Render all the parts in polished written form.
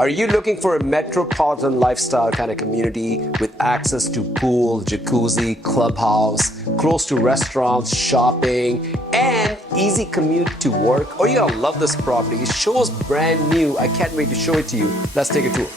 Are you looking for a metropolitan lifestyle kind of community with access to pool, jacuzzi, clubhouse, close to restaurants, shopping, and easy commute to work? Or you're gonna love this property. It shows brand new. I can't wait to show it to you. Let's take a tour.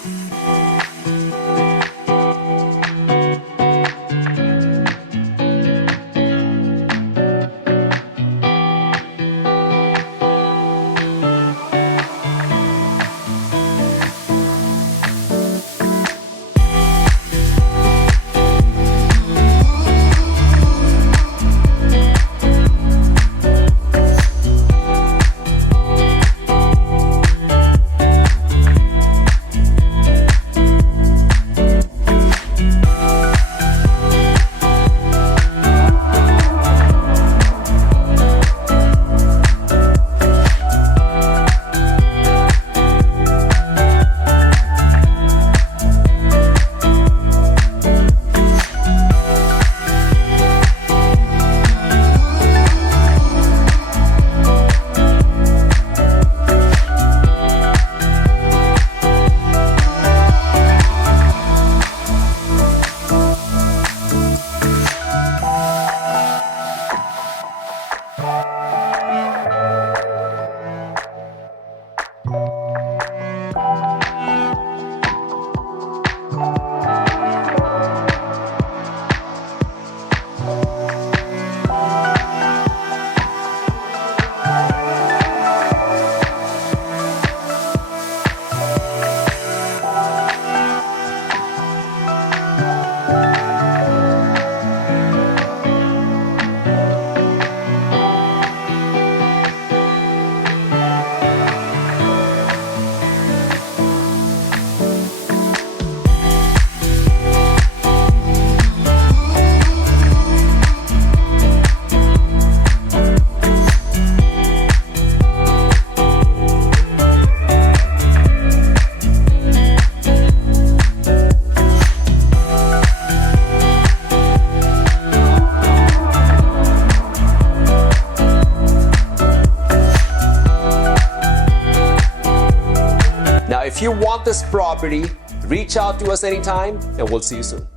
Now, if you want this property, reach out to us anytime and we'll see you soon.